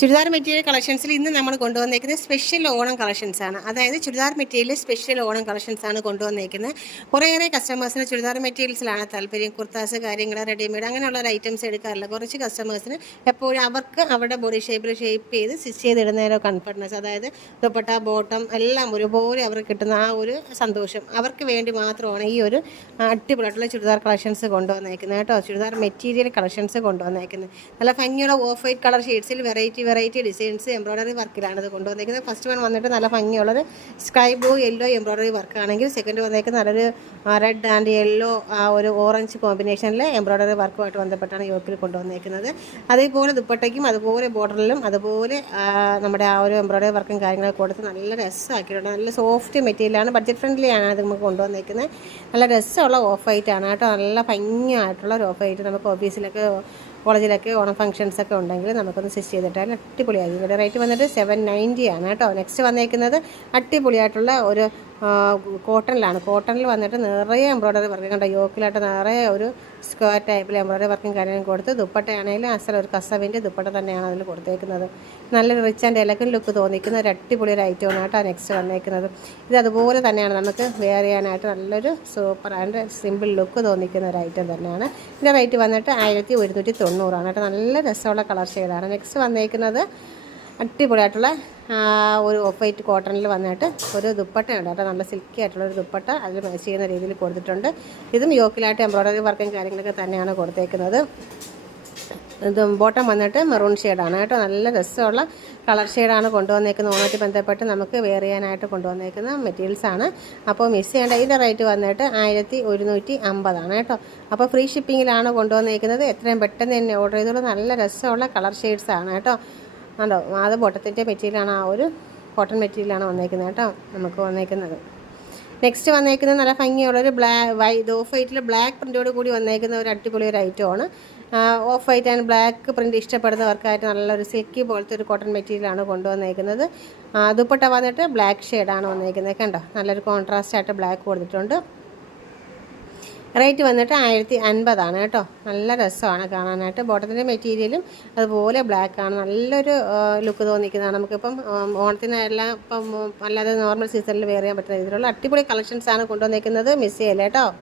Churidar material കളക്ഷൻസിൽ ഇന്ന് നമ്മൾ കൊണ്ടുവന്നേക്കുന്നത് special Onam collections ആണ്. അതായത് churidar material special Onam collections ആണ് കൊണ്ടുവന്നേക്കുന്നത്. കുറേയേറെ കസ്റ്റമേഴ്സിന് ചുരിദാർ മെറ്റീരിയൽസിലാണ് താല്പര്യം. കുർത്താസ്, കാര്യങ്ങൾ, റെഡിമെയ്ഡ് അങ്ങനെയുള്ള ഒരു ഐറ്റംസ് എടുക്കാറില്ല. കുറച്ച് കസ്റ്റമേഴ്സിന് എപ്പോഴും അവർക്ക് അവരുടെ ബോഡി ഷേപ്പിൽ ഷേപ്പ് ചെയ്ത് സ്റ്റിച്ച് ചെയ്തിടുന്നതിനോ കംഫർട്ട്നെസ്, അതായത് ദുപ്പട്ട, ബോട്ടം എല്ലാം ഒരുപോലെ അവർക്ക് കിട്ടുന്ന ആ ഒരു സന്തോഷം, അവർക്ക് വേണ്ടി മാത്രമാണ് ഈ ഒരു അടിപൊളിയായിട്ടുള്ള ചുരിദാർ കളക്ഷൻസ് കൊണ്ടുവന്നേക്കുന്നത് കേട്ടോ. ചുരിദാർ മെറ്റീരിയൽ കളക്ഷൻസ് കൊണ്ടുവന്നേക്കുന്നത് നല്ല ഭംഗിയുള്ള ഓഫ് വൈറ്റ് കളർ ഷെയ്ഡ്സിൽ വെറൈറ്റി ഡിസൈൻസ് എംബ്രോയ്ഡറി വർക്കിലാണ് ഇത് കൊണ്ടുവന്നിരിക്കുന്നത്. ഫസ്റ്റ് വൺ വന്നിട്ട് നല്ല ഭംഗിയുള്ളൊരു സ്കൈ ബ്ലൂ യെല്ലോ എംബ്രോയ്ഡറി വർക്കാണെങ്കിൽ സെക്കൻഡ് വന്നേക്കുന്നത് നല്ലൊരു റെഡ് ആൻഡ് യെല്ലോ ആ ഒരു ഓറഞ്ച് കോമ്പിനേഷനിൽ എംബ്രോയ്ഡറി വർക്കുമായിട്ട് ബന്ധപ്പെട്ടാണ് യോക്കിൽ കൊണ്ടുവന്നിരിക്കുന്നത്. അതേപോലെ ദുപ്പട്ടയ്ക്കും അതുപോലെ ബോർഡറിലും അതുപോലെ നമ്മുടെ ആ ഒരു എംബ്രോയ്ഡറി വർക്കും കാര്യങ്ങളൊക്കെ കൊടുത്ത് നല്ല രസമാക്കിയിട്ടുണ്ട്. നല്ല സോഫ്റ്റ് മെറ്റീരിയലാണ്, ബഡ്ജറ്റ് ഫ്രണ്ട്ലി ആണ് ഇത് നമുക്ക് കൊണ്ടുവന്നിരിക്കുന്നത്. നല്ല രസമുള്ള ഓഫ് വൈറ്റ് ആണ് കേട്ടോ. നല്ല ഭംഗിയായിട്ടുള്ള ഒരു ഓഫ് വൈറ്റ് നമുക്ക് ഓഫീസിലൊക്കെ കോളേജിലൊക്കെ ഓണം ഫംഗ്ഷൻസൊക്കെ ഉണ്ടെങ്കിൽ നമുക്കൊന്ന് സ്റ്റിച്ച് ചെയ്തിട്ടാൽ അടിപൊളിയായി. ഇതിൻ്റെ റേറ്റ് വന്നിട്ട് 790 ആണ് കേട്ടോ. നെക്സ്റ്റ് വന്നേക്കുന്നത് അടിപൊളിയായിട്ടുള്ള ഒരു കോട്ടണിൽ വന്നിട്ട് നിറയെ എംബ്രോയ്ഡറി വർക്ക് കണ്ട യോക്കിലായിട്ട് നിറയെ ഒരു സ്ക്വയർ ടൈപ്പിൽ എംബ്രോയ്ഡറി വർക്കും കാര്യങ്ങളും കൊടുത്ത് ദുപ്പട്ടയാണെങ്കിലും അസൽ ഒരു കസവിൻ്റെ ദുപ്പട്ട തന്നെയാണ് അതിൽ കൊടുത്തേക്കുന്നത്. നല്ലൊരു റിച്ച് ആൻഡ് എലഗൻറ്റ് ലുക്ക് തോന്നിക്കുന്ന ഒരു അടിപൊളി ഒരു ഐറ്റമാണ് കേട്ടോ നെക്സ്റ്റ് വന്നേക്കുന്നത്. ഇത് അതുപോലെ തന്നെയാണ് നമുക്ക് വെയർ ചെയ്യാനായിട്ട് നല്ലൊരു സൂപ്പർ ആൻഡ് സിമ്പിൾ ലുക്ക് തോന്നിക്കുന്ന ഒരു ഐറ്റം തന്നെയാണ്. ഇതിൻ്റെ റേറ്റ് വന്നിട്ട് 1190 കേട്ടോ. നല്ല രസമുള്ള കളർ ഷെയ്ഡാണ്. നെക്സ്റ്റ് വന്നേക്കുന്നത് അടിപൊളിയായിട്ടുള്ള ഒരു ഓഫ് വൈറ്റ് കോട്ടണിൽ വന്നിട്ട് ഒരു ദുപ്പട്ടയുണ്ട് കേട്ടോ. നല്ല സിൽക്കി ആയിട്ടുള്ള ഒരു ദുപ്പട്ട അതിൽ മാച്ച് ചെയ്യുന്ന രീതിയിൽ കൊടുത്തിട്ടുണ്ട്. ഇതും യോക്കിലായിട്ട് എംബ്രോയ്ഡറി വർക്കും കാര്യങ്ങളൊക്കെ തന്നെയാണ് കൊടുത്തേക്കുന്നത്. ഇതും ബോട്ടം വന്നിട്ട് മെറൂൺ ഷെയ്ഡാണ് കേട്ടോ. നല്ല രസമുള്ള കളർ ഷെയ്ഡാണ് കൊണ്ടുവന്നേക്കുന്നത്. ഓണമായിട്ട് ബന്ധപ്പെട്ട് നമുക്ക് വെയർ ചെയ്യാനായിട്ട് കൊണ്ടുവന്നേക്കുന്ന മെറ്റീരിയൽസാണ്. അപ്പോൾ മിസ് ചെയ്യേണ്ട. ഇതിൻ്റെ റേറ്റ് വന്നിട്ട് 1150 കേട്ടോ. അപ്പോൾ ഫ്രീ ഷിപ്പിങ്ങിലാണ് കൊണ്ടുവന്നേക്കുന്നത്. എത്രയും പെട്ടെന്ന് തന്നെ ഓർഡർ ചെയ്തോളൂ. നല്ല രസമുള്ള കളർ ഷെയ്ഡ്സാണ് കേട്ടോ. അതോ അത് ബോട്ടത്തിൻ്റെ മെറ്റീരിയലാണ്, ആ ഒരു കോട്ടൺ മെറ്റീരിയലാണ് വന്നേക്കുന്നത് കേട്ടോ നമുക്ക് വന്നേക്കുന്നത്. നെക്സ്റ്റ് വന്നേക്കുന്നത് നല്ല ഭംഗിയുള്ളൊരു ഓഫ് വൈറ്റിൽ ബ്ലാക്ക് പ്രിൻറ്റോട് കൂടി വന്നേക്കുന്ന ഒരു അടിപൊളി ഒരു ഐറ്റമാണ്. Off white and black print ഇഷ്ടപ്പെടുന്നവർക്കായിട്ട് നല്ലൊരു സിൽക്കി പോലത്തെ ഒരു കോട്ടൺ മെറ്റീരിയലാണ് കൊണ്ടുവന്നേക്കുന്നത്. ദുപ്പട്ട വന്നിട്ട് ബ്ലാക്ക് ഷെയ്ഡാണ് വന്നേക്കുന്നത് കണ്ടോ. നല്ലൊരു കോൺട്രാസ്റ്റ് ആയിട്ട് ബ്ലാക്ക് കൊടുത്തിട്ടുണ്ട്. റേറ്റ് വന്നിട്ട് 1050 കേട്ടോ. നല്ല രസമാണ് കാണാനായിട്ട്. ബോട്ടത്തിൻ്റെ മെറ്റീരിയലും അതുപോലെ ബ്ലാക്കാണ്. നല്ലൊരു ലുക്ക് തോന്നിക്കുന്നതാണ്. നമുക്കിപ്പം ഓണത്തിനെല്ലാം ഇപ്പം അല്ലാതെ നോർമൽ സീസണിൽ വെയർ ചെയ്യാൻ പറ്റുന്ന രീതിയിലുള്ള അടിപൊളി കളക്ഷൻസാണ് കൊണ്ടുവന്നിരിക്കുന്നത്. മിസ് ചെയ്യല്ലേ കേട്ടോ.